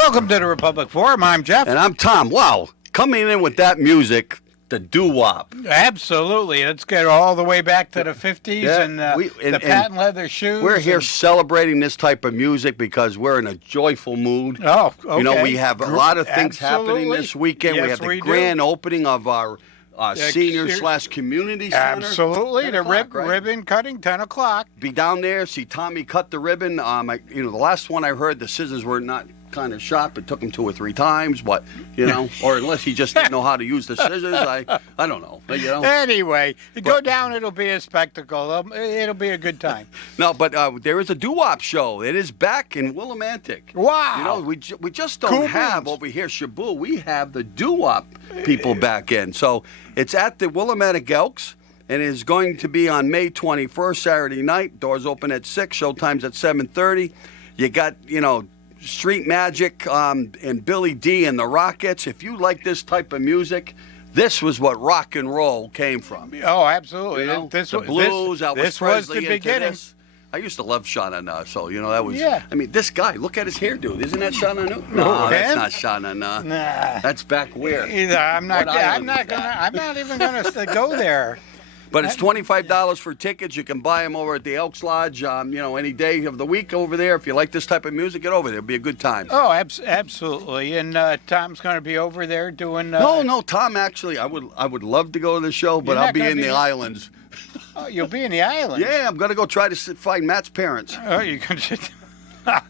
Welcome to the Republic Forum. I'm Jeff. And I'm Tom. Wow, coming in with that music, the doo-wop. Absolutely. Let's get all the way back to the 50s and the patent leather shoes. We're here celebrating this type of music because we're in a joyful mood. Oh, okay. You know, we have a lot of things happening this weekend. Yes, we have the grand opening of our senior/community center. Absolutely. The right? ribbon cutting, 10 o'clock. Be down there, see Tommy cut the ribbon. The last one I heard, the scissors were not kind of sharp. It took him 2 or 3 times, but or unless he just didn't know how to use the scissors, I don't know. But, Anyway, go down. It'll be a spectacle. It'll be a good time. No, but there is a doo-wop show. It is back in Willimantic. Wow. We just don't have over here Shabu. We have the doo-wop people back in. So it's at the Willimantic Elks. And it is going to be on May 21st, Saturday night. Doors open at 6, showtime's at 7:30. You got, Street Magic and Billy D and the Rockets. If you like this type of music, this was what rock and roll came from. Oh, absolutely. The blues, this was the beginning. I used to love Shauna Na, so that was. Yeah. I mean, this guy, look at his hairdo. Isn't that Shauna Na? No, that's not Shauna Na. Nah. That's back where? I'm not even gonna go there. But it's $25 for tickets. You can buy them over at the Elks Lodge, any day of the week over there. If you like this type of music, get over there. It'll be a good time. Oh, absolutely. And Tom's going to be over there doing... No, Tom, actually, I would love to go to the show, but I'll be in the islands. Oh, you'll be in the islands? Yeah, I'm going to go try to find Matt's parents. Oh, you're going to...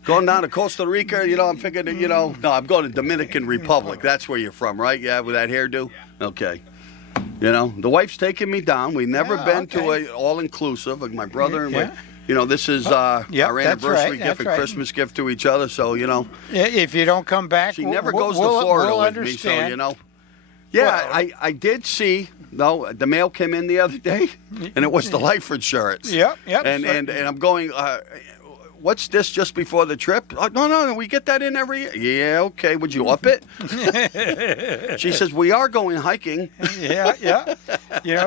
Going down to Costa Rica, I'm thinking, no, I'm going to Dominican Republic. That's where you're from, right? Yeah, with that hairdo? Yeah. Okay. The wife's taking me down. We've never been to an all-inclusive. Like my brother and this is our anniversary gift and Christmas gift to each other. So, If you don't come back, she never goes to Florida with me. So, Yeah, I did see, though, the mail came in the other day, and it was the life insurance. Yep. And I'm going... what's this just before the trip? Oh, no, we get that in every year. Yeah, okay. Would you up it? She says, we are going hiking. Yeah.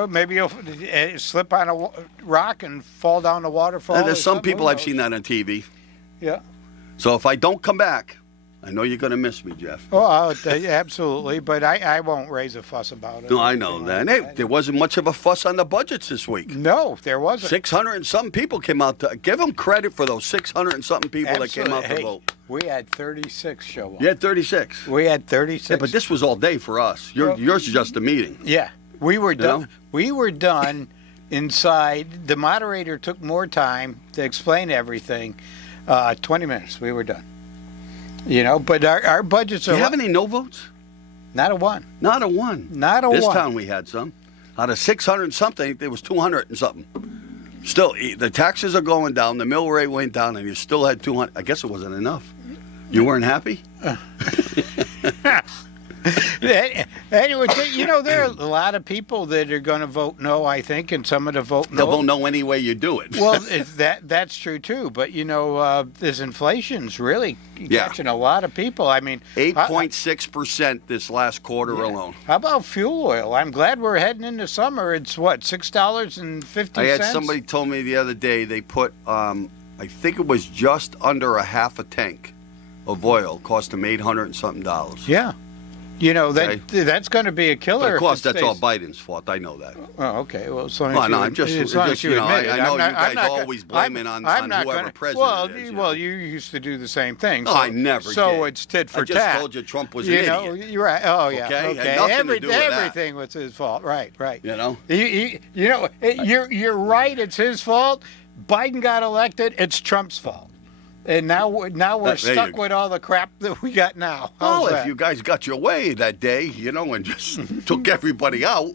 Maybe you'll slip on a rock and fall down the waterfall. And there's some people I've seen that on TV. Yeah. So if I don't come back, I know you're going to miss me, Jeff. Oh, absolutely. But I won't raise a fuss about it. No, I know that. Hey, there wasn't much of a fuss on the budgets this week. No, there wasn't. 600 and something people came out to give them credit for those 600 and something people that came out to vote. We had 36 show up. You had 36. We had 36. Yeah, but this was all day for us. Yours is just a meeting. Yeah, we were done. We were done inside. The moderator took more time to explain everything. 20 minutes. We were done. But our budgets are... Do you have any no votes? Not a one. Not a one. Not a this one. This town we had some. Out of 600 and something, there was 200 and something. Still, the taxes are going down, the mill rate went down, and you still had 200. I guess it wasn't enough. You weren't happy? Anyway, there are a lot of people that are going to vote no, I think, and some of them vote no. They'll vote no any way you do it. Well, that's true, too. But, this inflation's really catching a lot of people. I mean... 8.6% this last quarter alone. How about fuel oil? I'm glad we're heading into summer. It's, what, $6.50? I had somebody told me the other day they put, I think it was just under a half a tank of oil. Cost them $800 and something. Yeah. That's going to be a killer. But of course, that's all Biden's fault. I know that. Oh, okay. Well, I know you guys always blaming on whoever president is. Well, you used to do the same thing. So, I never did. So it's tit for tat. I just told you Trump was an idiot. You're right. Oh, yeah. Okay? Had nothing to do with everything was his fault. Right. You You're right. It's his fault. Biden got elected. It's Trump's fault. And now we're stuck with all the crap that we got now. If you guys got your way that day, and just took everybody out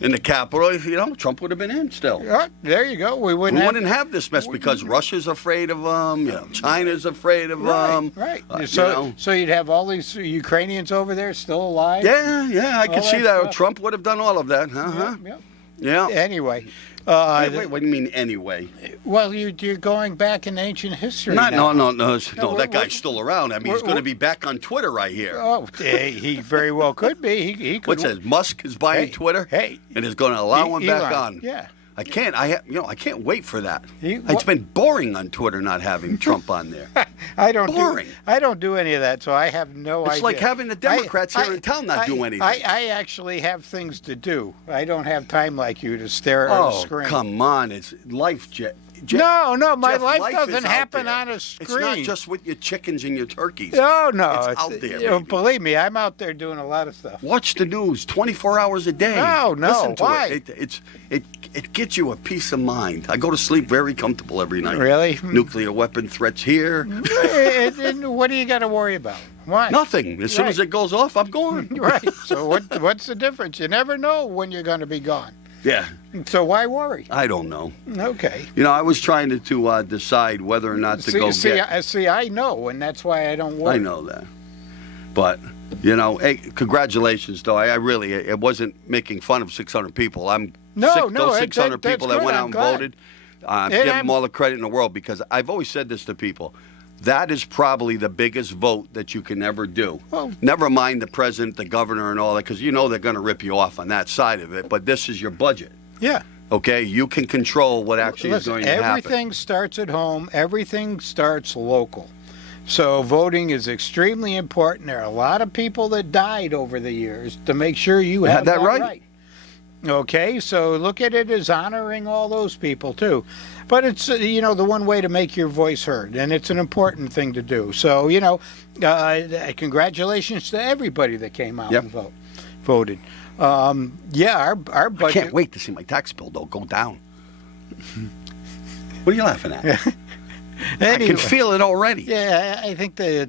in the Capitol, Trump would have been in still. There you go. We wouldn't have this mess because Russia's afraid of them. China's afraid of them. Right. So you'd have all these Ukrainians over there still alive. Yeah. I could see that. Stuff. Trump would have done all of that. Yeah. Anyway. Wait, what do you mean anyway? Well, you're going back in ancient history. No. That guy's still around. I mean, he's going to be back on Twitter right here. Oh, he very well could be. He could. What says Musk is buying Twitter? Hey, and is going to allow him back on. Yeah. I can't. I can't wait for that. You- It's been boring on Twitter not having Trump on there. I don't Boring. I don't do any of that, so I have no idea. It's like having the Democrats here in town not do anything. I actually have things to do. I don't have time like you to stare at a screen. Come on. It's life, Jeff. No, my Jeff, life is doesn't out happen there. on a screen. It's not just with your chickens and your turkeys. No, It's out there, you know, baby. believe me, I'm out there doing a lot of stuff. Watch the news 24 hours a day. No, Listen to why? It gets you a peace of mind. I go to sleep very comfortable every night. Really? Nuclear weapon threats here. And what do you got to worry about? Why? Nothing. As soon as Right. it goes off, I'm gone. Right. So what's the difference? You never know when you're going to be gone. Yeah. So why worry? I don't know. Okay. I was trying to decide whether or not to go get. See, I know, and that's why I don't worry. I know that. But, hey, congratulations, though. I really, it wasn't making fun of 600 people. Those 600 people that went out and voted, give them all the credit in the world, because I've always said this to people. That is probably the biggest vote that you can ever do. Well, Never mind the president, the governor, and all that, because they're going to rip you off on that side of it. But this is your budget. yeah. Okay? You can control what actually is Listen, going to happen. everything starts at home. Everything starts local. So voting is extremely important. There are a lot of people that died over the years to make sure you have that that right. right. Okay, so look at it as honoring all those people too. But it's the one way to make your voice heard, and it's an important thing to do. So congratulations to everybody that came out Yep. and voted. Our I budget. can't wait to see my tax bill, though, go down. What are you laughing at? I Anyway. can feel it already. Yeah, I think the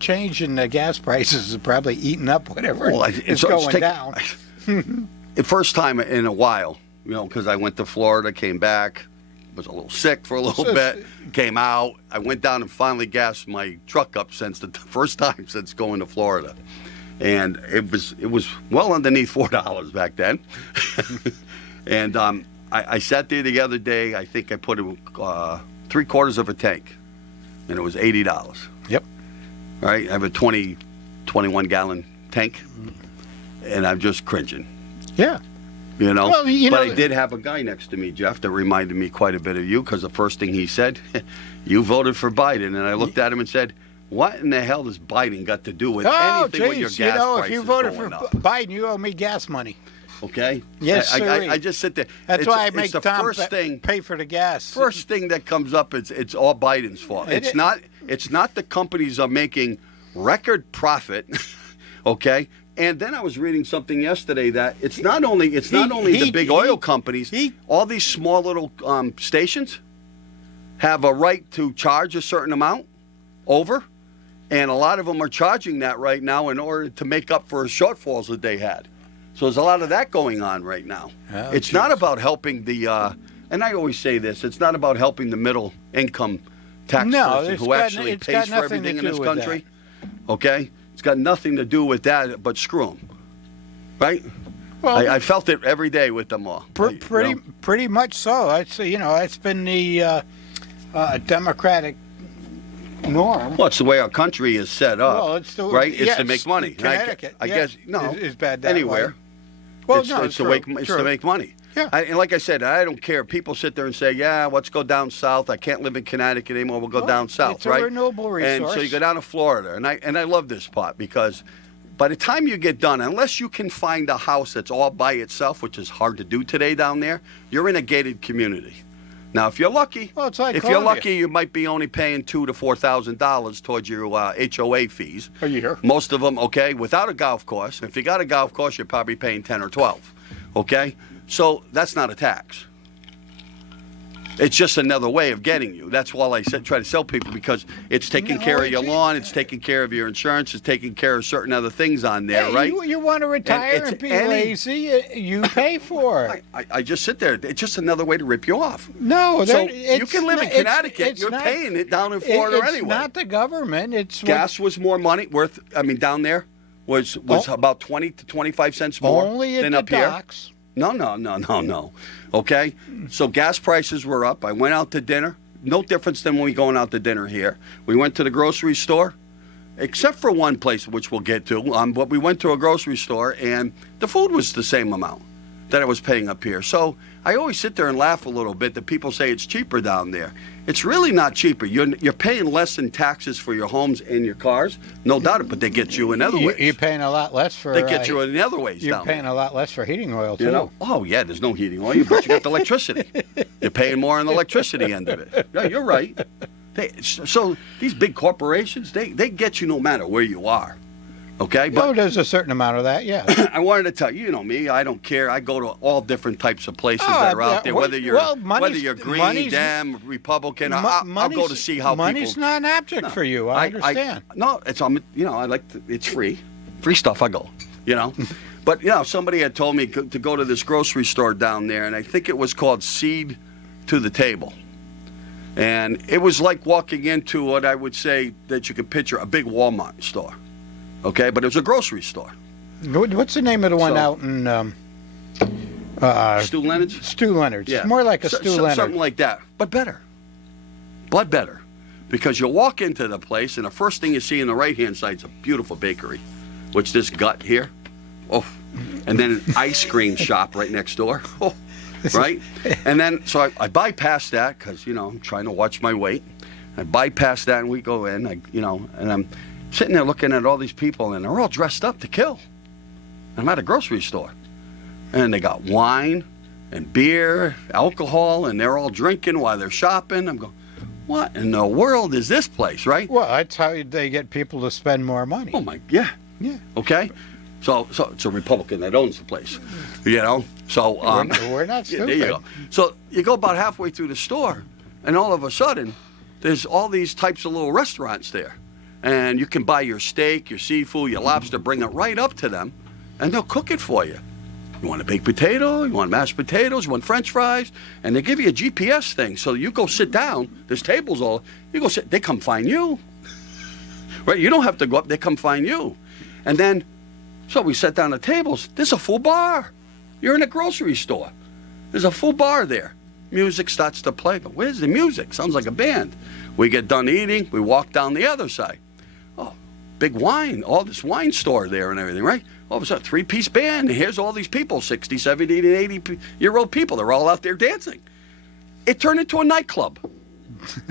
change in the gas prices is probably eating up whatever is going down. The first time in a while, because I went to Florida, came back, was a little sick for a little bit, came out. I went down and finally gassed my truck up since the first time since going to Florida. And it was well underneath $4 back then. And I sat there the other day. I think I put it 3/4 of a tank, and it was $80. Yep. All right, I have a 21 gallon tank, and I'm just cringing. Yeah. Well, Well, but I did have a guy next to me, Jeff, that reminded me quite a bit of you, because the first thing he said, you voted for Biden. And I looked at him and said, what in the hell does Biden got to do with anything with your geez, gas prices if you voted going for up? Biden, you owe me gas money. Okay? Yes, sirree. I just sit there. That's why I it's make the Tom first thing. pay for the gas. First thing that comes up, it's all Biden's fault. It's not the companies are making record profit, okay? And then I was reading something yesterday that it's not only the big oil companies, all these small little stations have a right to charge a certain amount over, and a lot of them are charging that right now in order to make up for shortfalls that they had. So there's a lot of that going on right now. Oh, it's not about helping the, and I always say this, it's not about helping the middle income tax person who actually pays for everything in this country. Okay? It's got nothing to do with that, but screw them. Right? Well, I felt it every day with them all. Pretty much so. It's been the Democratic norm. Well, it's the way our country is set up. Well, it's the right? It's to make money. Connecticut, I guess no. is bad that anywhere. way. Well, it's to make money. Yeah. And like I said, I don't care. People sit there and say, "Yeah, let's go down south. I can't live in Connecticut anymore. We'll go down south." It's right? a renewable resource. And so you go down to Florida, and I love this part because by the time you get done, unless you can find a house that's all by itself, which is hard to do today down there, you're in a gated community. Now, if you're lucky, it's like if you're Columbia. lucky, you might be only paying $2,000 to $4,000 towards your HOA fees. A year. Most of them, okay, without a golf course. If you got a golf course, you're probably paying 10 or 12. Okay, so that's not a tax. It's just another way of getting you. That's why I try to sell people, because it's taking care of your lawn, it's taking care of your insurance, it's taking care of certain other things on there, right? You want to retire and be lazy, you pay for it. I just sit there. It's just another way to rip you off. No, so you can live in Connecticut. You're paying it down in Florida anyway. It's not the government. It's gas was more money worth. I mean, down there was about 20 to 25 cents more only than at up the here. docks. No. Okay, so gas prices were up. I went out to dinner. No difference than when we going out to dinner here. We went to the grocery store, except for one place which we'll get to. But we went to a grocery store and the food was the same amount. that I was paying up here. So I always sit there and laugh a little bit that people say it's cheaper down there. It's really not cheaper. You're paying less in taxes for your homes and your cars, no doubt, but they get you in other ways. You're paying a lot less for. They get you in other ways. You're down paying there. a lot less for heating oil too. You know? Oh yeah, there's no heating oil, but you got the electricity. You're paying more on the electricity end of it. Yeah, you're right. So these big corporations, they get you no matter where you are. Okay, but there's a certain amount of that, yeah. I wanted to tell you, you know me, I don't care. I go to all different types of places that are out there, whether you're green, Dem, Republican. I'll go to see how money's not an object for you. I understand. No, it's I like it's free stuff. I go, but somebody had told me to go to this grocery store down there, and I think it was called Seed to the Table. And it was like walking into what I would say that you could picture a big Walmart store. Okay, but it was a grocery store. What's the name of the one out in Stu Leonard's? Stu Leonard's. Yeah. It's more like a Stu Leonard. Something like that, but better. But better. Because you walk into the place, and the first thing you see on the right-hand side is a beautiful bakery, which this gut here. Oh, and then an ice cream shop right next door. Oh, right? And then, so I bypass that because, I'm trying to watch my weight. I bypass that, and we go in, and I'm sitting there looking at all these people, and they're all dressed up to kill. I'm at a grocery store, and they got wine and beer, alcohol, and they're all drinking while they're shopping. I'm going, what in the world is this place, right? Well, that's how they get people to spend more money. Oh, yeah. Okay? So it's a Republican that owns the place, So we're not stupid. There you go. So you go about halfway through the store, and all of a sudden, there's all these types of little restaurants there. And you can buy your steak, your seafood, your lobster, bring it right up to them, and they'll cook it for you. You want a baked potato, you want mashed potatoes, you want French fries, and they give you a GPS thing. So you go sit down, there's tables you go sit, they come find you. Right? You don't have to go up, they come find you. And then, so we sat down at tables, there's a full bar. You're in a grocery store. There's a full bar there. Music starts to play, but where's the music? Sounds like a band. We get done eating, we walk down the other side. Big wine, all this wine store there and everything, right? All of a sudden, 3-piece band. Here's all these people, 60, 70, and 80-year-old people. They're all out there dancing. It turned into a nightclub.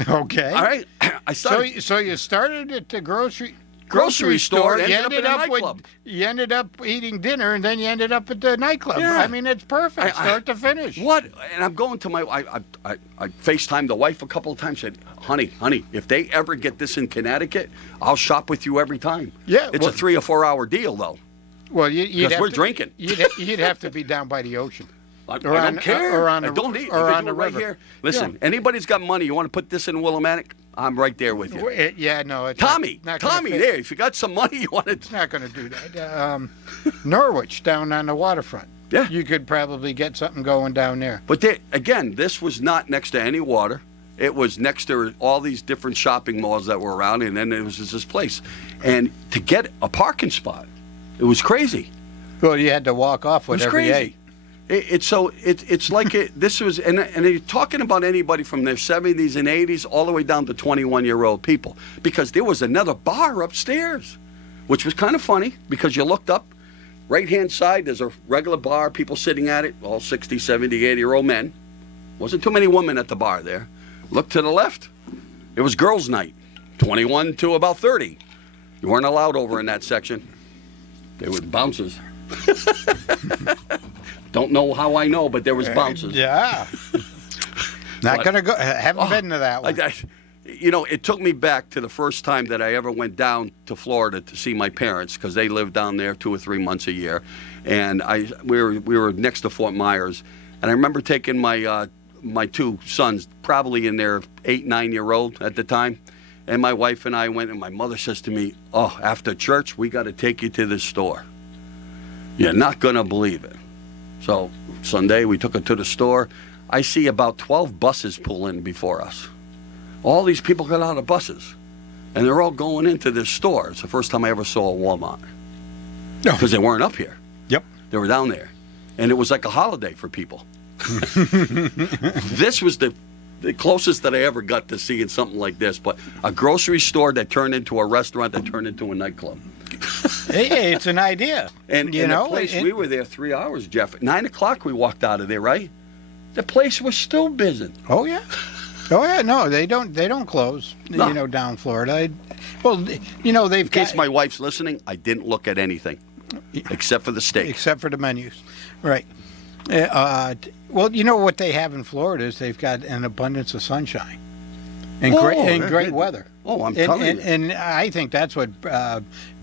Okay. All right. So you started at the grocery store. You You ended up eating dinner, and then you ended up at the nightclub. Yeah. I mean, it's perfect, start to finish. What? And I'm going to I FaceTimed the wife a couple of times. Said, honey, if they ever get this in Connecticut, I'll shop with you every time. Yeah. It's a 3 or 4 hour deal though. Well, we're drinking. You'd have to be down by the ocean. I don't care. Or on the, don't eat. or on the right river. Here. Listen, anybody's got money, you want to put this in Willimantic, I'm right there with you. It's Tommy, not there, if you got some money, you want to... It's not going to do that. Norwich, down on the waterfront. Yeah. You could probably get something going down there. But again, this was not next to any water. It was next to all these different shopping malls that were around, and then there was this place. And to get a parking spot, it was crazy. Well, you had to walk off with every eight. It's like this was, and you're talking about anybody from their 70s and 80s all the way down to 21-year-old people, because there was another bar upstairs, which was kind of funny because you looked up, right-hand side, there's a regular bar, people sitting at it, all 60, 70, 80-year-old men. Wasn't too many women at the bar there. Look to the left, it was girls' night, 21 to about 30. You weren't allowed over in that section. They were bouncers. Don't know how I know, but there was bouncers. Yeah. Not going to go. Haven't been to that one. It took me back to the first time that I ever went down to Florida to see my parents, because they lived down there 2 or 3 months a year. And we were next to Fort Myers. And I remember taking my 2 sons, probably in their 8, 9-year-old at the time. And my wife and I went, and my mother says to me, after church, we got to take you to this store. You're not going to believe it. So Sunday, we took her to the store. I see about 12 buses pull in before us. All these people got out of buses, and they're all going into this store. It's the first time I ever saw a Walmart. Because they weren't up here. Yep. They were down there. And it was like a holiday for people. This was the closest that I ever got to seeing something like this. But a grocery store that turned into a restaurant that turned into a nightclub. Hey, it's an idea. And you know, the place, we were there 3 hours, Jeff. At 9 o'clock, we walked out of there, right? The place was still busy. Oh yeah. Oh yeah. No, they don't close. No. You know, down Florida. Well, you know, they've In case got, my wife's listening, I didn't look at anything except for the steak. except for the menus, right? Well, you know what they have in Florida is they've got an abundance of sunshine and great weather. Oh, I'm telling you. And I think that's what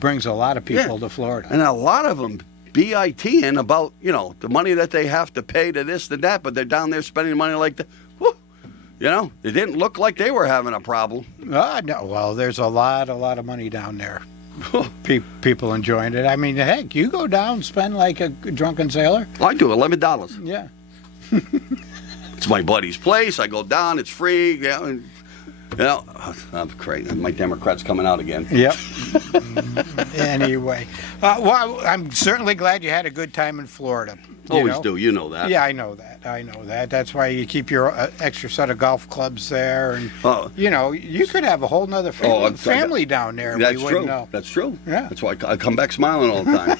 brings a lot of people to Florida. And a lot of them BIT in about, the money that they have to pay to this, to that, but they're down there spending money like that. Whew. It didn't look like they were having a problem. No, well, there's a lot of money down there. People enjoying it. I mean, heck, you go down, spend like a drunken sailor. I do, $11. Yeah. It's my buddy's place. I go down, it's free. I'm crazy. My Democrat's coming out again. Yep. Anyway, well, I'm certainly glad you had a good time in Florida. Always do, you know that. Yeah, I know that. That's why you keep your extra set of golf clubs there, and you could have a whole nother family down there. That's we true. Know. That's true. Yeah. That's why I come back smiling all the time.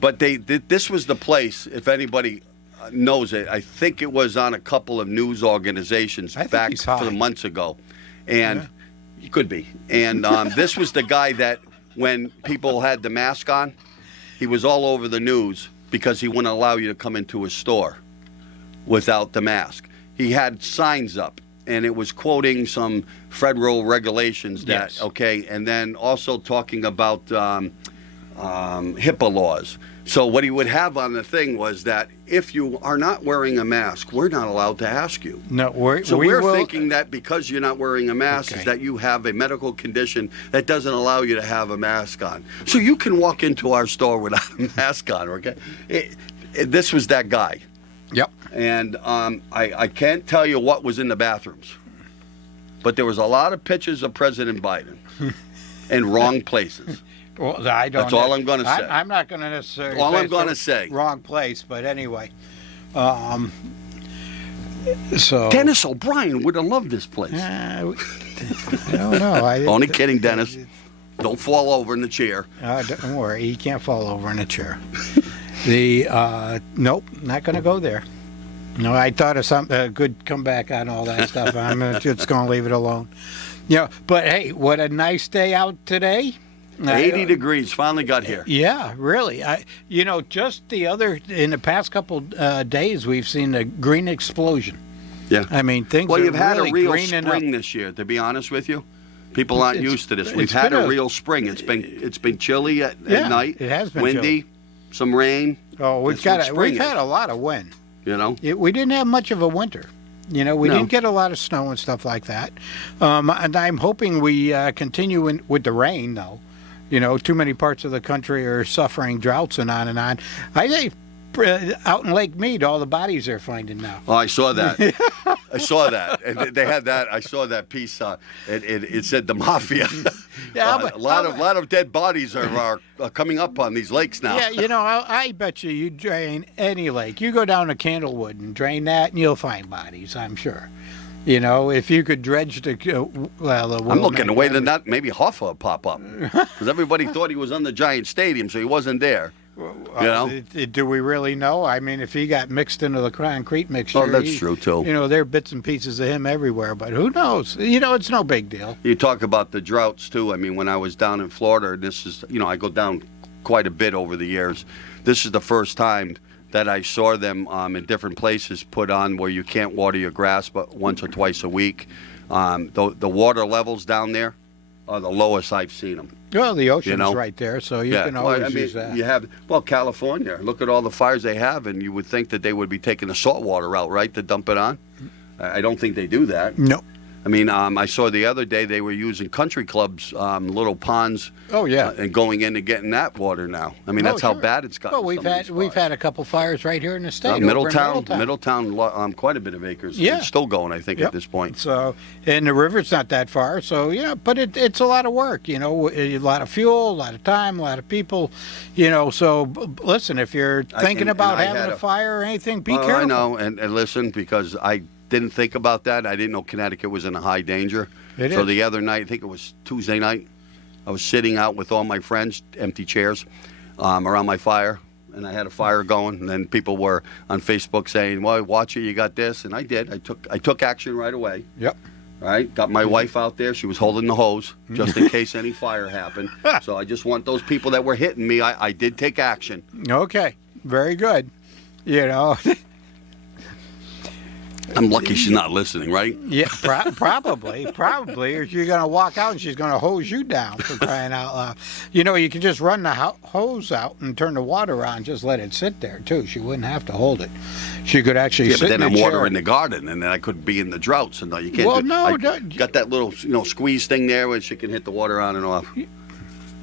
But this was the place. If anybody knows it, I think it was on a couple of news organizations back for the months ago, and it could be. And this was the guy that when people had the mask on, he was all over the news because he wouldn't allow you to come into his store without the mask. He had signs up, and it was quoting some federal regulations that, and then also talking about HIPAA laws. So what he would have on the thing was that if you are not wearing a mask, we're not allowed to ask you. No, we're thinking that because you're not wearing a mask is that you have a medical condition that doesn't allow you to have a mask on. So you can walk into our store without a mask on, okay? This was that guy. Yep. And I can't tell you what was in the bathrooms, but there was a lot of pictures of President Biden in wrong places. Well, I don't. That's all I'm going to say. I'm not going to necessarily. All I'm going to say. Wrong place, but anyway. So Dennis O'Brien would have loved this place. I don't know. Only kidding, Dennis. Don't fall over in the chair. Don't worry, he can't fall over in a chair. Nope, not going to go there. No, I thought of something good comeback on all that stuff. I'm just going to leave it alone. But hey, what a nice day out today. 80 degrees, finally got here. Yeah, really. Just in the past couple days, we've seen a green explosion. Yeah. I mean, things are you've had really a real greening spring up. this year, to be honest with you. People aren't used to this. We've had a real spring. It's been chilly at night. It has been windy, chilly. some rain. Oh, we've had a lot of wind. We didn't have much of a winter. We didn't get a lot of snow and stuff like that. And I'm hoping we continue with the rain, though. Too many parts of the country are suffering droughts and on and on. I think out in Lake Mead, all the bodies they're finding now. Oh, I saw that. I saw that. And they had that. I saw that piece. It said the mafia. Yeah, a lot of dead bodies are coming up on these lakes now. Yeah, I bet you drain any lake. You go down to Candlewood and drain that, and you'll find bodies, I'm sure. If you could dredge the I'm looking away than that. Maybe Hoffa will pop up because everybody thought he was on the Giant Stadium, so he wasn't there. Do we really know? I mean, if he got mixed into the concrete mixture, oh, that's true too. There are bits and pieces of him everywhere, but who knows? It's no big deal. You talk about the droughts too. I mean, when I was down in Florida, this is I go down quite a bit over the years. This is the first time that I saw them in different places put on where you can't water your grass but once or twice a week. The water levels down there are the lowest I've seen them. Well, the ocean's right there, so you can always use that. You have, California, look at all the fires they have, and you would think that they would be taking the salt water out, right, to dump it on? I don't think they do that. No. I mean, I saw the other day they were using country clubs, little ponds. Oh yeah, and going in and getting that water now. I mean, that's how bad it's gotten. Well, we've had a couple fires right here in the state. Middletown, quite a bit of acres. Yeah, it's still going, I think, at this point. So, and the river's not that far. So but it's a lot of work. A lot of fuel, a lot of time, a lot of people. So listen, if you're thinking about having a fire or anything, be careful. I know, and listen, because I didn't think about that. I didn't know Connecticut was in a high danger. So the other night, I think it was Tuesday night, I was sitting out with all my friends, empty chairs, around my fire, and I had a fire going. And then people were on Facebook saying, "Well, watch it, you got this," and I did. I took action right away. Yep. Right, got my wife out there. She was holding the hose just in case any fire happened. So I just want those people that were hitting me. I did take action. Okay. Very good. You know. I'm lucky she's not listening, right? Yeah, probably, or she's gonna walk out and she's gonna hose you down, for crying out loud. You know, you can just run the hose out and turn the water on, just let it sit there too. She wouldn't have to hold it. She could actually Yeah, sit but then in I'm a chair. watering the garden, and then I could be in the drought. So no, you can't. Well, do, no, I don't- got that little squeeze thing there where she can hit the water on and off.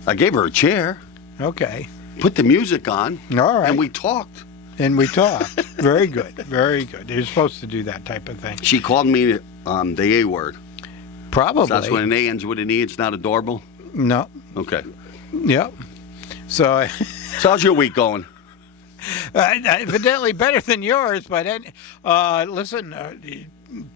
I gave her a chair, Okay. put the music on, All right. and we talked. And we talked. Very good. Very good. You're supposed to do that type of thing. She called me the A word. Probably. So that's when an A ends with an E. It's not adorable. No. Okay. Yep. So. So how's your week going? Evidently better than yours, but listen,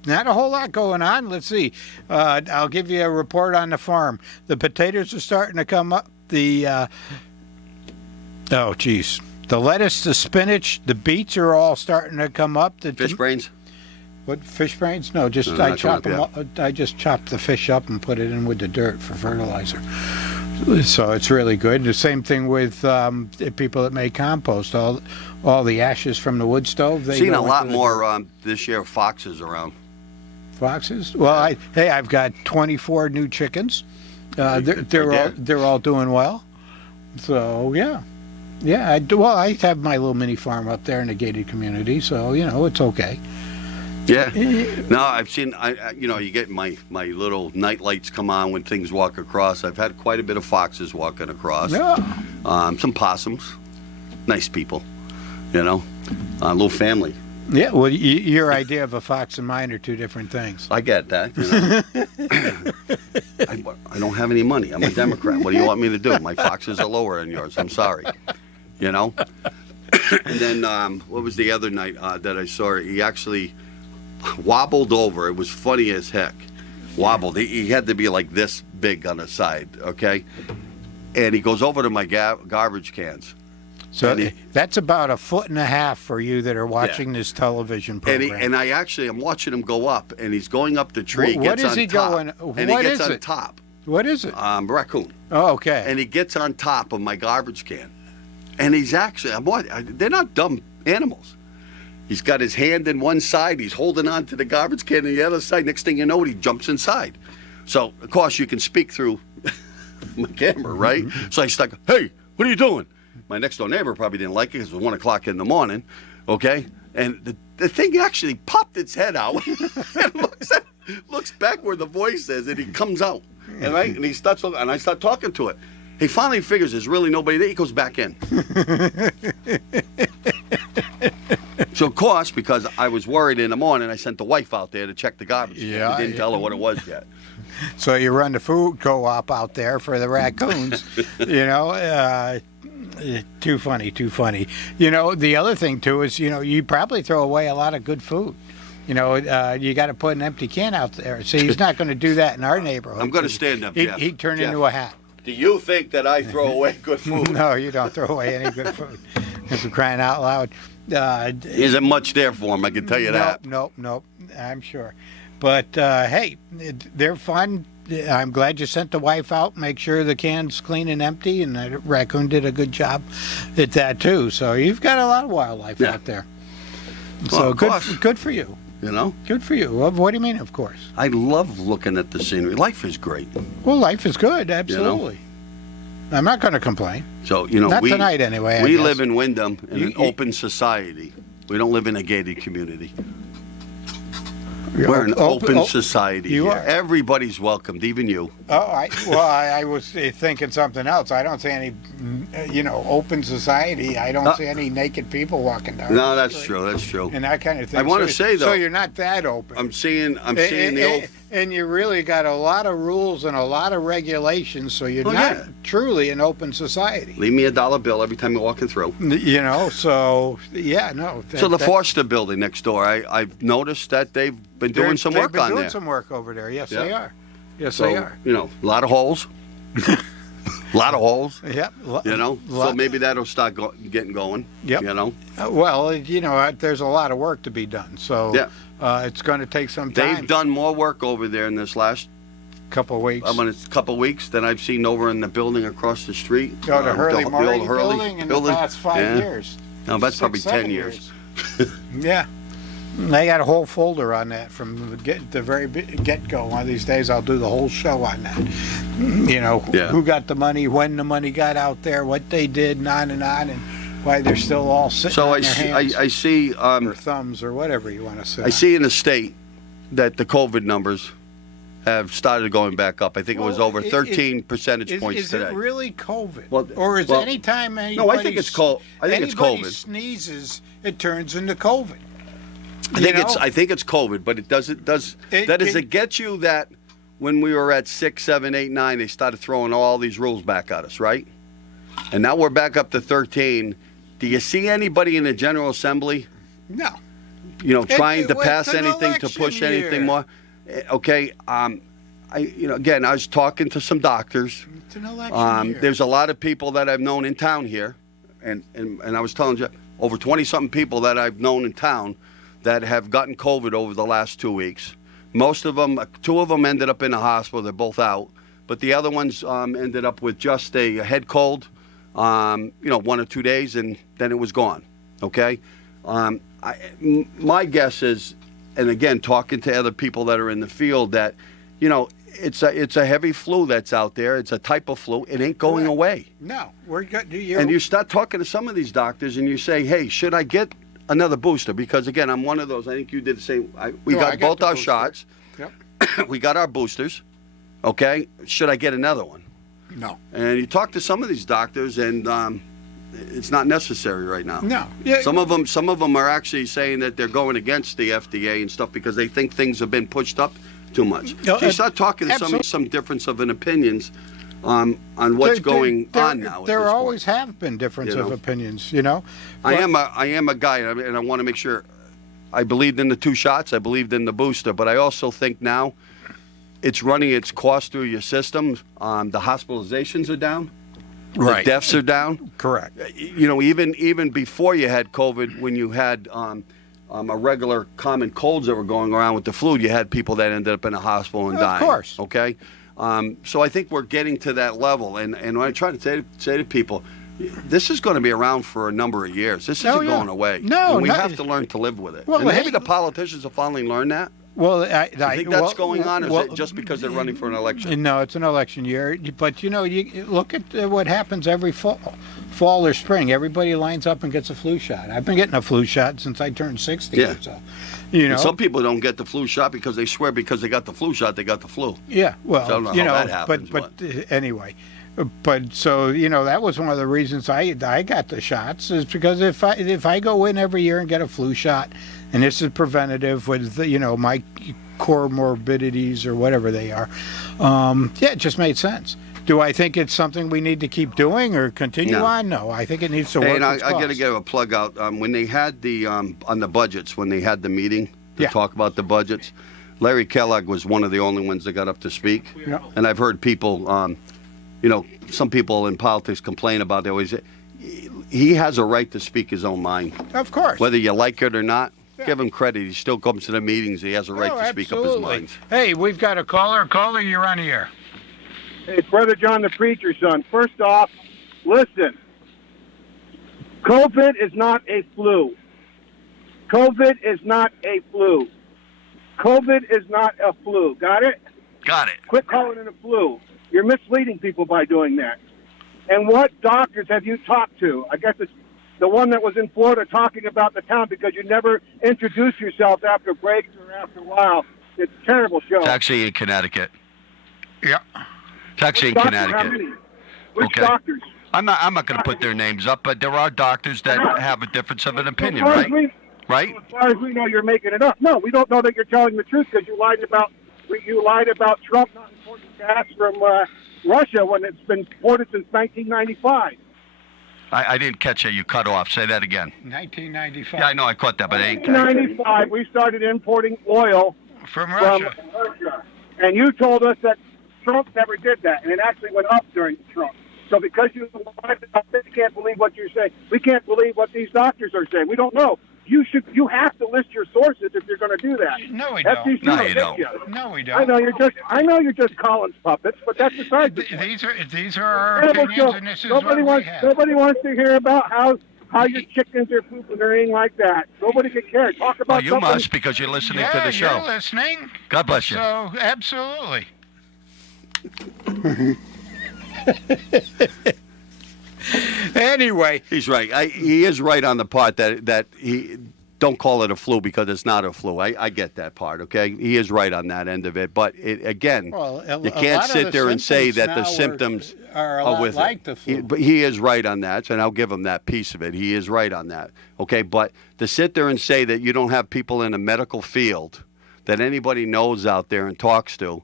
not a whole lot going on. Let's see. I'll give you a report on the farm. The potatoes are starting to come up. The lettuce, the spinach, the beets are all starting to come up. The Fish brains? What, fish brains? No, just No, I not chop coming them up up. I just chop the fish up and put it in with the dirt for fertilizer. So it's really good. The same thing with the people that make compost. All the ashes from the wood stove. They Seen go a lot into the more this year foxes around. foxes. Well, I've got 24 new chickens. They're all doing well. So yeah. I have my little mini farm up there in the gated community. So it's okay. Yeah. No, I've seen. You get my little night lights come on when things walk across. I've had quite a bit of foxes walking across. Yeah. Some possums. Nice people. A little family. Yeah. Well, your idea of a fox and mine are two different things. I get that. I don't have any money. I'm a Democrat. What do you want me to do? My foxes are lower than yours. I'm sorry. And then what was the other night that I saw? He actually wobbled over. It was funny as heck. Wobbled. He had to be like this big on the side, okay? And he goes over to my garbage cans. So that's about 1.5 feet for you that are watching this television program. And I'm watching him go up, and he's going up the tree. What gets is on he top, going? And What he gets is on it? top. What is it? Raccoon. Oh, okay. And he gets on top of my garbage can. And he's actually, they're not dumb animals. He's got his hand in one side, he's holding on to the garbage can on the other side. Next thing you know, he jumps inside. So, of course, you can speak through my camera, right? So I stuck, "Hey, what are you doing?" My next door neighbor probably didn't like it because it was 1 o'clock in the morning, okay? And the thing actually popped its head out and looks back where the voice is, and he comes out. And he starts looking, and I start talking to it. He finally figures there's really nobody there. He goes back in. So, of course, because I was worried in the morning, I sent the wife out there to check the garbage. Yeah, I didn't tell her what it was yet. So you run the food co-op out there for the raccoons. Too funny. The other thing, too, is, you probably throw away a lot of good food. You got to put an empty can out there. See, he's not going to do that in our neighborhood. I'm going to stand up, Jeff. He'd turn Jeff, into a hat. Do you think that I throw away good food? No, you don't throw away any good food. For crying out loud. Isn't much there for him, I can tell you that. Nope. I'm sure. But, hey, they're fun. I'm glad you sent the wife out. Make sure the can's clean and empty. And the raccoon did a good job at that, too. So you've got a lot of wildlife out there. So good for you. Good for you. Well, what do you mean, of course? I love looking at the scenery. Life is great. Well, life is good, absolutely. I'm not going to complain. So, not tonight anyway. We live in Wyndham in an open society. We don't live in a gated community. We're an open society you here. are. Everybody's welcomed, even you. Oh, I was thinking something else. I don't see any, open society. I don't see any naked people walking down. No, that's true. That's true. And that kind of thing. I want to say though. So you're not that open. I'm seeing the old. And you really got a lot of rules and a lot of regulations. So you're not truly an open society. Leave me a dollar bill every time you're walking through. So yeah, no. So the Forster building next door, I've noticed that they've been doing some work on there. They've been doing some work over there. Yes, they are. Yes, they are. A lot of holes. A lot of holes. Yep. You know, so maybe that'll start getting going. Yep. You know. Well, you know, there's a lot of work to be done, so Yeah. it's going to take some time. They've done more work over there in this last couple of weeks. it's a couple of weeks than I've seen over in the building across the street. The Hurley the Murray old Hurley building in the past 5 years. No, that's 6, probably 7 10 years. Yeah. They got a whole folder on that from the very get-go. One of these days I'll do the whole show on that. You know, who got the money, when the money got out there, what they did, and on, and why they're still all sitting on their hands I see or thumbs or whatever you want to say. I see in the state that the COVID numbers have started going back up. I think it was over 13 percentage points today. Is it really COVID? Well, or is any time anybody, no, I think it's COVID. Sneezes, it turns into COVID. I think it's COVID, but it gets you that when we were at 6, 7, 8, 9, they started throwing all these rules back at us, right? And now we're back up to 13. Do you see anybody in the General Assembly? No. You know, trying to pass anything, to push anything more? Okay. Again, I was talking to some doctors. It's an election year. There's a lot of people that I've known in town here, and I was telling you, over 20-something people that I've known in town that have gotten COVID over the last 2 weeks. Most of them, 2 of them ended up in the hospital. They're both out. But the other ones ended up with just a head cold, 1 or 2 days, and then it was gone, okay? My guess is, and again, talking to other people that are in the field, that, you know, it's a heavy flu that's out there. It's a type of flu. It ain't going away. No. And you start talking to some of these doctors, and you say, hey, should I get another booster? Because again, I'm one of those. I think you did the same. We got both our shots. Yep. We got our boosters. Okay. Should I get another one? No. And you talk to some of these doctors, and it's not necessary right now. No. Yeah. Some of them are actually saying that they're going against the FDA and stuff because they think things have been pushed up too much. No, so you start talking to some difference of opinions on what's going on now. There always have been difference of opinions, you know. I am a guy, and I want to make sure. I believed in the 2 shots. I believed in the booster, but I also think now it's running its course through your system. The hospitalizations are down. Right. The deaths are down. Correct. You know, even before you had COVID, when you had a regular common colds that were going around with the flu, you had people that ended up in a hospital and dying. Of course. Okay. So I think we're getting to that level, and what I try to say to people, this is going to be around for a number of years. This isn't going away. No, and we have to learn to live with it. Well, and maybe the politicians will finally learn that. Well, I think that's going on, or is it just because they're running for an election? No, it's an election year. But, you know, you look at what happens every fall or spring. Everybody lines up and gets a flu shot. I've been getting a flu shot since I turned 60. Yeah. So, you know. And some people don't get the flu shot because they swear because they got the flu shot, they got the flu. Yeah, well, so I don't know how that happens, but anyway. But so, you know, that was one of the reasons I got the shots, is because if I go in every year and get a flu shot, and this is preventative with, you know, my core morbidities or whatever they are, it just made sense. Do I think it's something we need to keep doing or continue on? No, I think it needs to work. And I got to give a plug out. When they had the on the budgets, when they had the meeting to talk about the budgets, Larry Kellogg was one of the only ones that got up to speak. Yeah. And I've heard people, you know, some people in politics complain about it. He has a right to speak his own mind. Of course. Whether you like it or not, give him credit. He still comes to the meetings. He has a right to speak up his mind. Hey, we've got a caller. Caller, you're on the air. Hey, Brother John, the preacher's son. First off, listen. COVID is not a flu. COVID is not a flu. COVID is not a flu. Got it? Got it. Quit calling it a flu. You're misleading people by doing that. And what doctors have you talked to? I guess it's the one that was in Florida talking about the town because you never introduce yourself after breaks or after a while. It's a terrible show. It's actually in Connecticut. Yeah. It's actually in Connecticut. Which doctors? I'm not going to put their names up, but there are doctors that have a difference of an opinion, right? Right? As far as we know, you're making it up. No, we don't know that you're telling the truth because you lied about Trump not importing gas from Russia when it's been imported since 1995. I didn't catch it. You cut off. Say that again. 1995. Yeah, I know I caught that, but I ain't. 1995, we started importing oil From Russia. And you told us that Trump never did that, and it actually went up during Trump. So because you can't believe what you're saying, we can't believe what these doctors are saying. We don't know. You have to list your sources if you're going to do that. No, we don't. FCC No, will you get don't. you. No, we don't. I know you're just Collins puppets, but that's besides the point. These are our opinions, and this is what we have. Nobody wants to hear about how your chickens are pooping or anything like that. Nobody can care. Talk about Well, you something. must because you're listening to Yeah, the show. you're listening. God bless you. So, absolutely. Anyway, He's right. He is right on the part that he don't call it a flu because it's not a flu. I get that part. Okay, he is right on that end of it. But again, you can't sit there and say that the symptoms are a lot with like it. the flu. But he is right on that, and I'll give him that piece of it. He is right on that. Okay, but to sit there and say that you don't have people in the medical field that anybody knows out there and talks to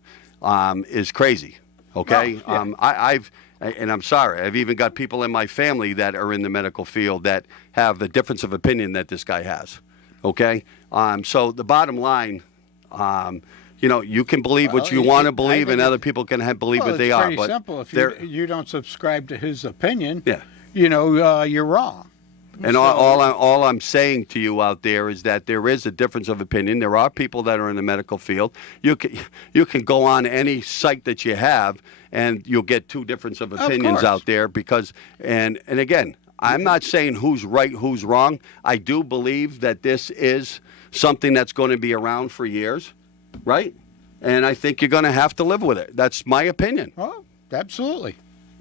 is crazy. Okay, Well, yeah. And I'm sorry, I've even got people in my family that are in the medical field that have the difference of opinion that this guy has. Okay, so the bottom line, you can believe what you want to believe, and other people can believe what they it's are. pretty But simple. If they're- you don't subscribe to his opinion, Yeah. You're wrong. And all I'm saying to you out there is that there is a difference of opinion. There are people that are in the medical field. You can go on any site that you have, and you'll get two difference of opinions course. out there because and again, I'm not saying who's right, who's wrong. I do believe that this is something that's going to be around for years, right? And I think you're going to have to live with it. That's my opinion. Oh, absolutely.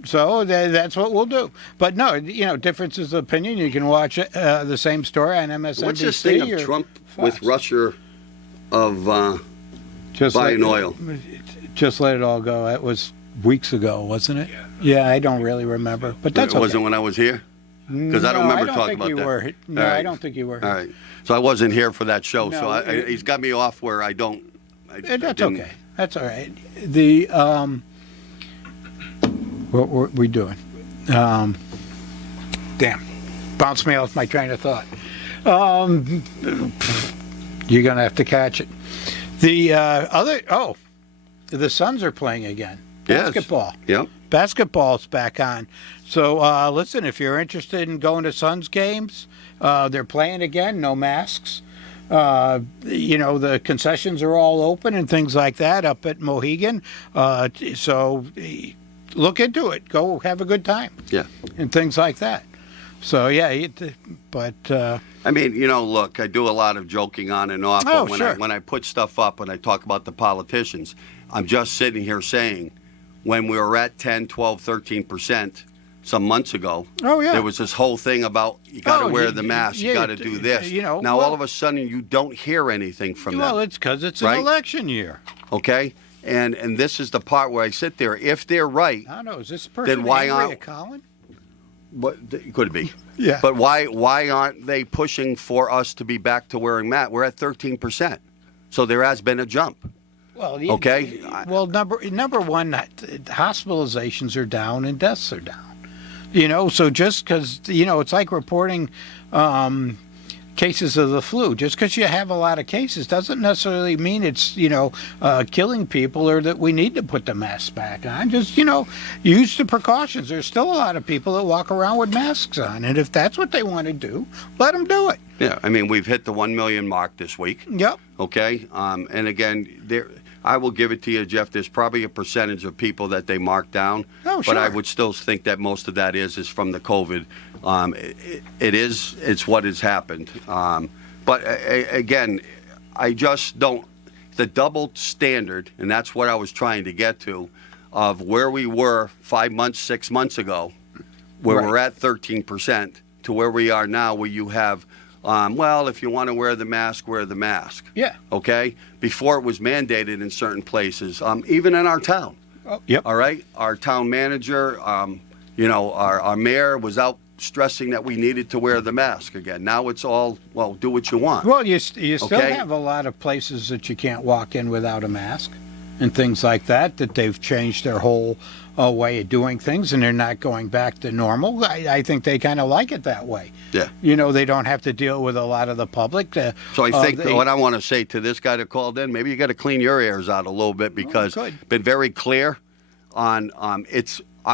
So that's what we'll do. But no, differences of opinion. You can watch the same story on MSNBC. What's this thing or of Trump Fox. with Russia of Just buying oil? Just let it all go. That was weeks ago, wasn't it? Yeah, I don't really remember. But that's It okay. wasn't when I was here? Because I don't remember talking about you that. Were. No, All right. I don't think you were. All right. So I wasn't here for that show. No, So he's got me off where I don't. That's okay. That's all right. What were we doing? Damn. Bounced me off my train of thought. You're going to have to catch it. The Suns are playing again. Yes. Basketball. Yep. Basketball's back on. So listen, if you're interested in going to Suns games, they're playing again, no masks. The concessions are all open and things like that up at Mohegan. So look into it. Go have a good time. Yeah. And things like that. So, yeah, but... I mean, look, I do a lot of joking on and off. Oh, but sure. when I put stuff up and I talk about the politicians, I'm just sitting here saying when we were at 10, 12, 13% some months ago, Oh, yeah. there was this whole thing about you got to wear the mask, you yeah, got to do this. Now, well- all of a sudden, you don't hear anything from well, them. it's because it's Right? an election year. Okay? And this is the part where I sit there. If they're right, I don't know. Is this person Then why angry aren't- at Colin? could be. Yeah. But why aren't they pushing for us to be back to wearing masks? We're at 13%. So there has been a jump. Well, Okay. Well, number one, hospitalizations are down and deaths are down. So just because it's like reporting cases of the flu. Just because you have a lot of cases doesn't necessarily mean it's killing people or that we need to put the mask back on. Just use the precautions. There's still a lot of people that walk around with masks on, and if that's what they want to do, let them do it. Yeah, I mean, we've hit the 1 million mark this week. Yep. Okay, and again, I will give it to you, Jeff. There's probably a percentage of people that they mark down, Oh, but I sure. would still think that most of that is from the COVID. It's what has happened. But again, I just don't. The double standard, and that's what I was trying to get to, of where we were 5 months, 6 months ago, where Right. we're at 13%, to where we are now, where you have. If you want to wear the mask, wear the mask. Yeah. Okay? Before it was mandated in certain places, even in our town. Oh, yep. All right? Our town manager, our mayor was out stressing that we needed to wear the mask again. Now it's all, do what you want. Well, you still Okay. have a lot of places that you can't walk in without a mask and things like that they've changed their whole way of doing things, and they're not going back to normal. I think they kind of like it that way. Yeah. They don't have to deal with a lot of the public. So I think what I want to say to this guy that called in, maybe you got to clean your ears out a little bit because good. been very clear on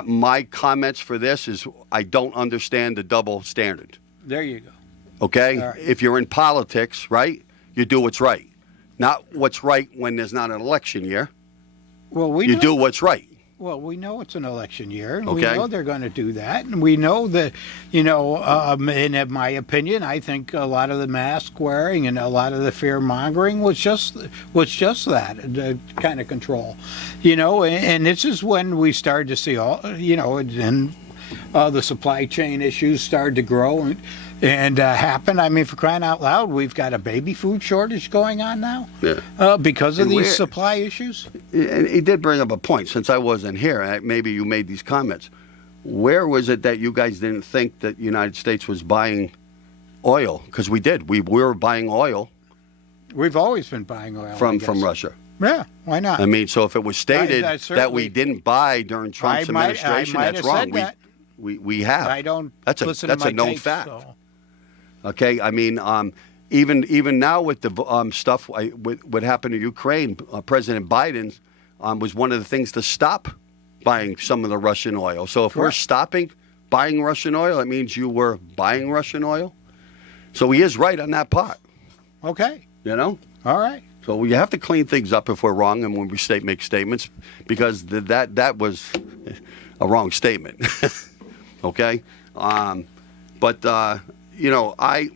my comments for this is I don't understand the double standard. There you go. Okay? All right. If you're in politics, right, you do what's right. Not what's right when there's not an election year. Well, You do what's right. Well, we know it's an election year, and Okay. we know they're going to do that, and we know that, in my opinion, I think a lot of the mask wearing and a lot of the fear mongering was just that, the kind of control, and this is when we started to see the supply chain issues started to grow and happen. I mean, for crying out loud, we've got a baby food shortage going on now because of And these supply issues. And he did bring up a point. Since I wasn't here, maybe you made these comments. Where was it that you guys didn't think that the United States was buying oil? Because we did. We were buying oil We've always been buying oil from I guess. Russia. Yeah, why not? I mean, so if it was stated I that we didn't buy during Trump's administration, I might that's have wrong. said that. We have. I don't That's a listen to my known tapes, fact. so. Okay, I mean, even now with the stuff with what happened to Ukraine, President Biden was one of the things to stop buying some of the Russian oil. So if we're Correct. stopping buying Russian oil, that means you were buying Russian oil. So he is right on that part. Okay, All right. So we have to clean things up if we're wrong and when we make statements, because that was a wrong statement. Okay, but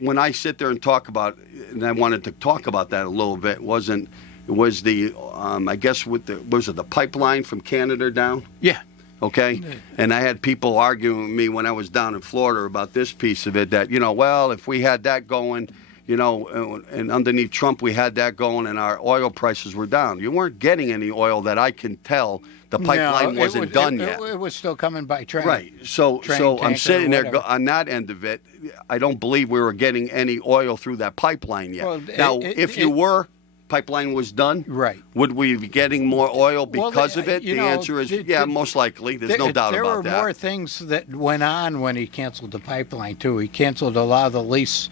when I sit there and talk about, and I wanted to talk about that a little bit, was the I guess was it the pipeline from Canada down? Yeah. Okay, and I had people arguing with me when I was down in Florida about this piece of it, that well, if we had that going, and underneath Trump we had that going and our oil prices were down. You weren't getting any oil that I can tell. The pipeline wasn't done yet. It was still coming by train. Right. So I'm tanker, sitting there whatever. on that end of it. I don't believe we were getting any oil through that pipeline yet. Well, now, if pipeline was done, Right. would we be getting more oil Well, because of it? The answer is most likely. There's no doubt there about were that. more things that went on when he canceled the pipeline too. He canceled a lot of the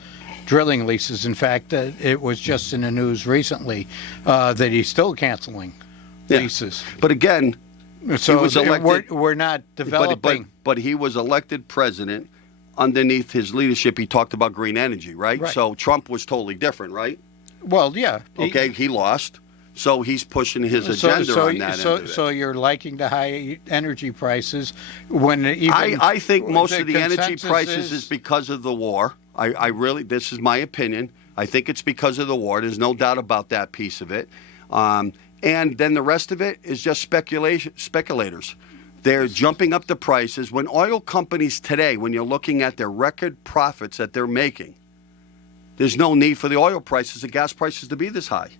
drilling leases. In fact, it was just in the news recently that he's still canceling leases. But again, So he was elected. we're not developing. But he was elected president. Underneath his leadership, he talked about green energy, right? Right. So Trump was totally different, right? Well, yeah. Okay, he lost. So he's pushing his agenda on that end of it. So you're liking the high energy prices when even I think most of the energy consensus prices is because of the war. I really, this is my opinion. I think it's because of the war. There's no doubt about that piece of it. And then the rest of it is just speculators. They're jumping up the prices. When oil companies today, when you're looking at their record profits that they're making, there's no need for the oil prices, the gas prices to be this high.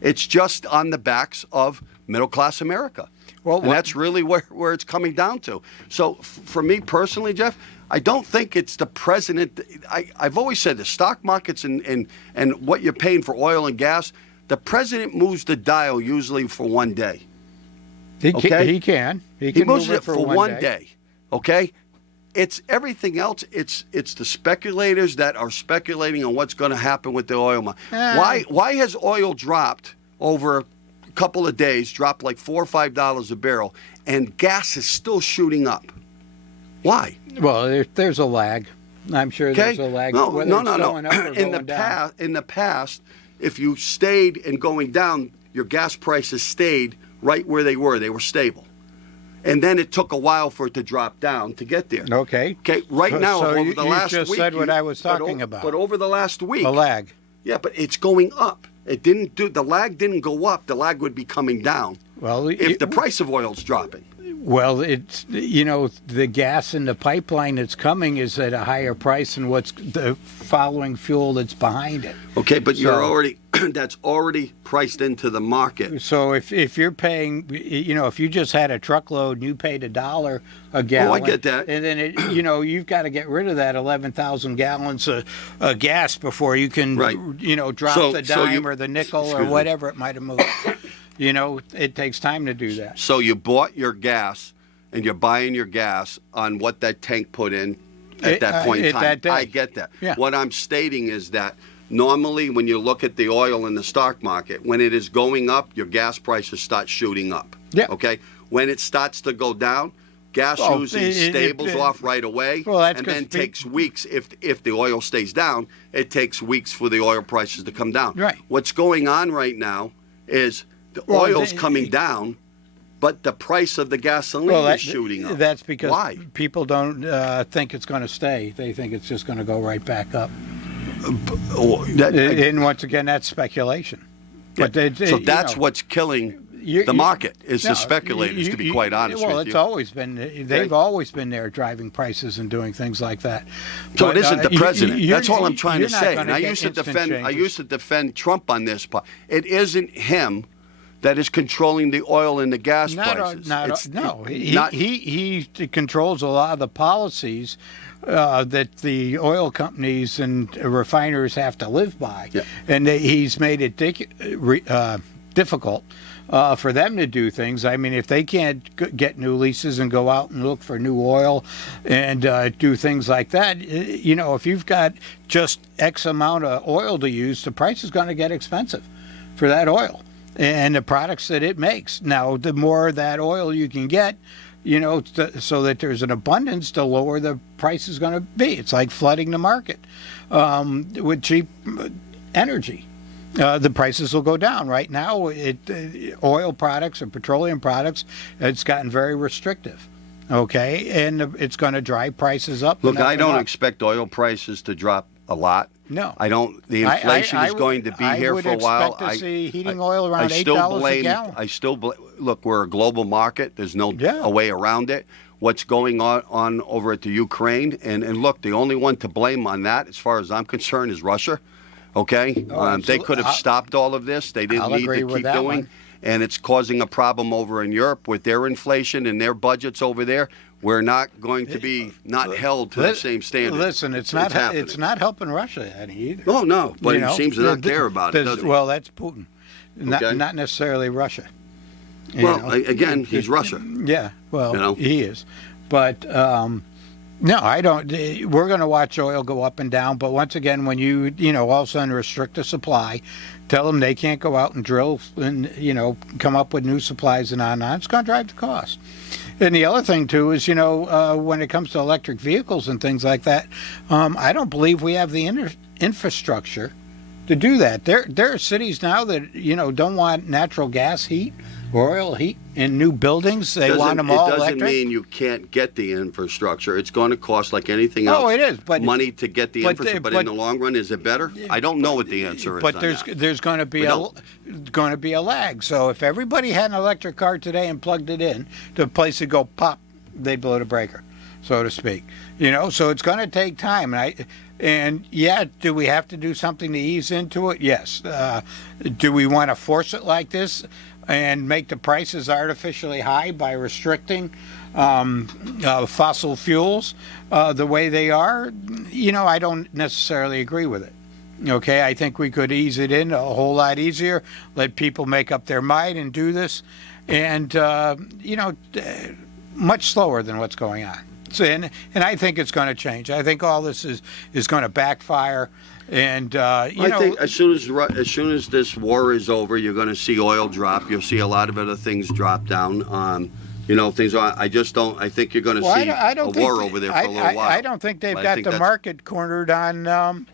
It's just on the backs of middle-class America. Well, and that's really where it's coming down to. So for me personally, Jeff, I don't think it's the president. I've always said the stock markets and what you're paying for oil and gas, the president moves the dial usually for one day. He Okay? can He moves move it for one day. Okay? It's everything else. It's the speculators that are speculating on what's going to happen with the oil market. Why has oil dropped over a couple of days, dropped like $4 or $5 a barrel, and gas is still shooting up? Why? Well, there's a lag. I'm sure there's a lag. No. whether it's going up or In going down. the past, if you stayed and going down, your gas prices stayed right where they were. They were stable. And then it took a while for it to drop down to get there. Okay. Okay. Right now, So over the last just week, said what I was talking about. But over the last week, A lag. yeah, but it's going up. It didn't do. The lag didn't go up. The lag would be coming down Well, if the price of oil's dropping. Well, it's the gas in the pipeline that's coming is at a higher price than what's the following fuel that's behind it. Okay, but you're So- already that's already priced into the market. So if you're paying, if you just had a truckload and you paid $1 a gallon, get that. and then you've got to get rid of that 11,000 gallons of gas before you can, Right. drop So- the so dime you- or the nickel excuse or me. whatever it might have moved. It takes time to do that. So you bought your gas, and you're buying your gas on what that tank put in at that point in at time. that day. I get that. Yeah. What I'm stating is that normally when you look at the oil in the stock market, when it is going up, your gas prices start shooting up. Yeah. Okay? When it starts to go down, gas Well, usually stables off right away, Well, that's and then 'cause takes weeks. If the oil stays down, it takes weeks for the oil prices to come down. Right. What's going on right now is the Well, oil's coming down, but the price of the gasoline is shooting up. That's because Why? people don't think it's going to stay. They think it's just going to go right back up. And once again, that's speculation. But So that's what's killing the market is the speculators, to be quite honest well, with it's you. always been, they've always been there driving prices and doing things like that. So But, it isn't the president. That's all I'm trying to you're not say. gonna And I get used to instant defend. I changes. used to defend Trump on this part. It isn't him that is controlling the oil and the gas prices. He controls a lot of the policies that the oil companies and refiners have to live by, and he's made it difficult for them to do things. I mean, if they can't get new leases and go out and look for new oil and do things like that, if you've got just X amount of oil to use, the price is going to get expensive for that oil and the products that it makes. Now, the more of that oil you can get, so that there's an abundance, the lower the price is going to be. It's like flooding the market with cheap energy. The prices will go down. Right now, oil products and petroleum products, it's gotten very restrictive. Okay, and it's going to drive prices up. Look, I don't expect oil prices to drop a lot. No, I don't. The inflation is going to be here for a while. I would expect to see heating oil around $8 a gallon. Look, we're a global market. There's no a way around it. What's going on over at the Ukraine, and look, the only one to blame on that, as far as I'm concerned, is Russia. Okay, they could have stopped all of this. They didn't need to keep doing, and it's causing a problem over in Europe with their inflation and their budgets over there. We're not going to be not held to the same standard. Listen, it's not helping Russia any either. Oh no, but he seems to not care about it, does he? Well, that's Putin, not necessarily Russia. Again, he's Russia. Yeah, well, he is, but no, I don't. We're going to watch oil go up and down, but once again, when you all of a sudden restrict the supply, tell them they can't go out and drill and come up with new supplies and on, it's going to drive the cost. And the other thing, too, is, when it comes to electric vehicles and things like that, I don't believe we have the infrastructure to do that. There are cities now that, don't want natural gas heat, oil heat in new buildings. They want them all electric. It doesn't mean you can't get the infrastructure. It's going to cost like anything else. Oh, it is. But money to get the infrastructure. But in the long run, is it better? I don't know what the answer is. But there's going to be a lag. So if everybody had an electric car today and plugged it in, the place would go pop. They'd blow the breaker, so to speak. So it's going to take time. And do we have to do something to ease into it? Yes. Do we want to force it like this and make the prices artificially high by restricting fossil fuels the way they are? I don't necessarily agree with it. Okay, I think we could ease it in a whole lot easier, let people make up their mind and do this, and much slower than what's going on. So, and I think it's going to change. I think all this is going to backfire. And I think as soon as this war is over, you're going to see oil drop. You'll see a lot of other things drop down. Things. I just don't. I think you're going to see a war over there for a little while. I don't think they've got the market cornered on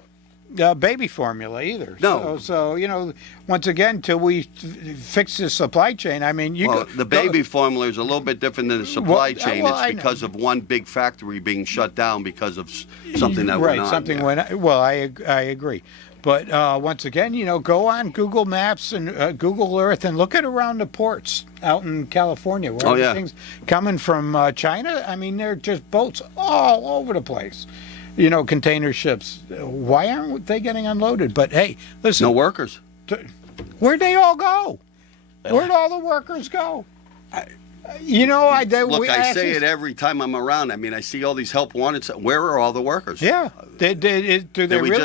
baby formula either. No. So once again, till we fix the supply chain, the baby formula is a little bit different than the supply chain. It's because of one big factory being shut down because of something that went on. Right, something went on. Well, I agree. But once again, go on Google Maps and Google Earth and look at around the ports out in California where everything's coming from China. They're just boats all over the place. Container ships. Why aren't they getting unloaded? But hey, listen. No workers. Where'd they all go? Where'd all the workers go? I say it every time I'm around. I see all these help wanted. Where are all the workers? Yeah. Did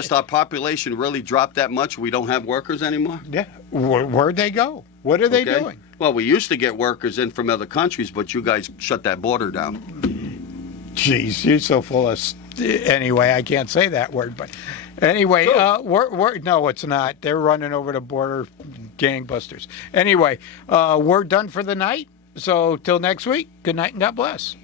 our population really drop that much? We don't have workers anymore? Yeah. Where'd they go? What are they doing? Well, we used to get workers in from other countries, but you guys shut that border down. Jeez, you're so full of... Anyway, I can't say that word, but anyway, no, it's not. They're running over the border, gangbusters. Anyway, we're done for the night. So till next week, good night and God bless.